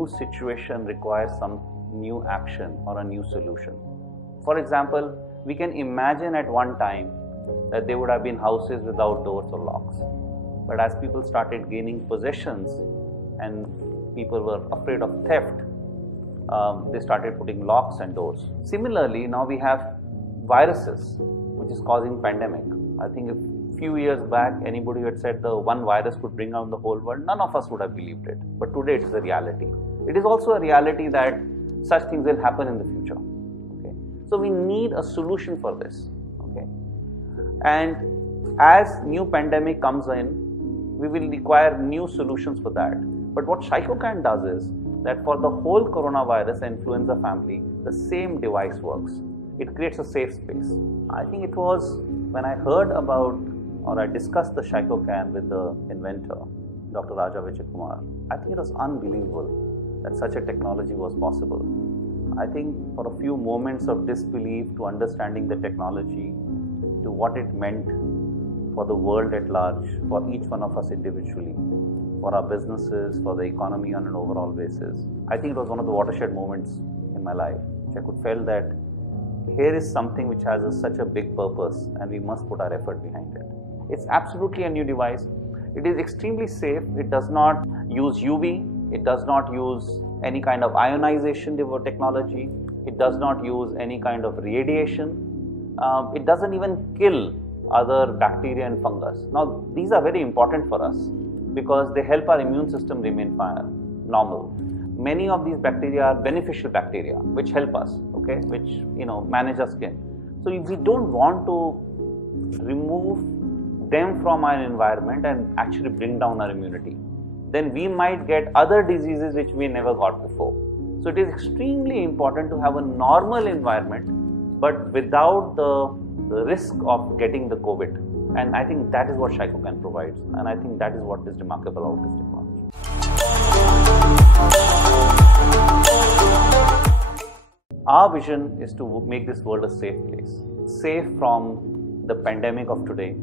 new situation requires some new action or a new solution. For example, we can imagine at one time that there would have been houses without doors or locks. But as people started gaining possessions and people were afraid of theft, they started putting locks and doors. Similarly, now we have viruses, which is causing pandemic. I think a few years back, anybody who had said the one virus could bring down the whole world, none of us would have believed it. But today it is a reality. It is also a reality that such things will happen in the future. Okay? So we need a solution for this. Okay? And as new pandemic comes in, we will require new solutions for that. But what Shykocan does is that for the whole coronavirus influenza family, the same device works. It creates a safe space. I think it was when I heard about or I discussed the Shykocan with the inventor, Dr. Raja Vijayakumar, I think it was unbelievable that such a technology was possible. I think for a few moments of disbelief to understanding the technology, to what it meant for the world at large, for each one of us individually, for our businesses, for the economy on an overall basis. I think it was one of the watershed moments in my life, which I could feel that here is something which has such a big purpose and we must put our effort behind it. It's absolutely a new device. It is extremely safe. It does not use UV. It does not use any kind of ionization technology. It does not use any kind of radiation. It doesn't even kill other bacteria and fungus. Now, these are very important for us because they help our immune system remain normal. Many of these bacteria are beneficial bacteria which help us, okay, which manage our skin. So if we don't want to remove them from our environment and actually bring down our immunity, then we might get other diseases which we never got before. So it is extremely important to have a normal environment but without the risk of getting the COVID. And I think that is what Shykocan provides, and I think that is what is remarkable about this technology. Our vision is to make this world a safe place, safe from the pandemic of today,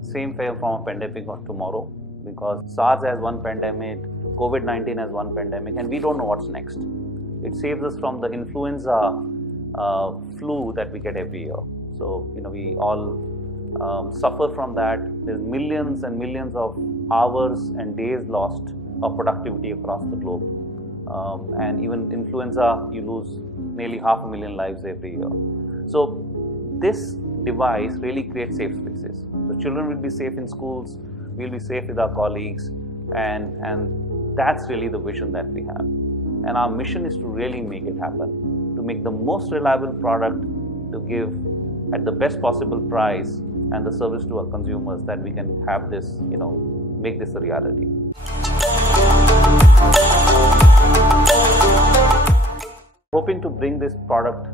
safe from a pandemic of tomorrow, because SARS has one pandemic, COVID-19 has one pandemic, and we don't know what's next. It saves us from the influenza flu that we get every year. So, we all suffer from that. There's millions and millions of hours and days lost of productivity across the globe. And even influenza, you lose nearly 500,000 lives every year. So this device really creates safe spaces. The children will be safe in schools, we'll be safe with our colleagues, and that's really the vision that we have. And our mission is to really make it happen, to make the most reliable product, to give at the best possible price and the service to our consumers, that we can have this, make this a reality. Hoping to bring this product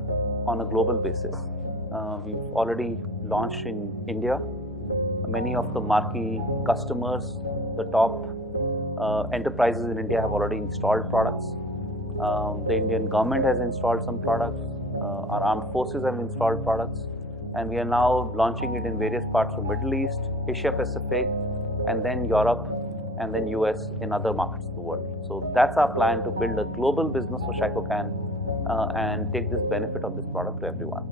on a global basis. We've already launched in India. Many of the marquee customers, the top enterprises in India have already installed products. The Indian government has installed some products. Our armed forces have installed products. And we are now launching it in various parts of Middle East, Asia Pacific, and then Europe, and then US, in other markets of the world. So that's our plan, to build a global business for Shykocan and take this benefit of this product to everyone.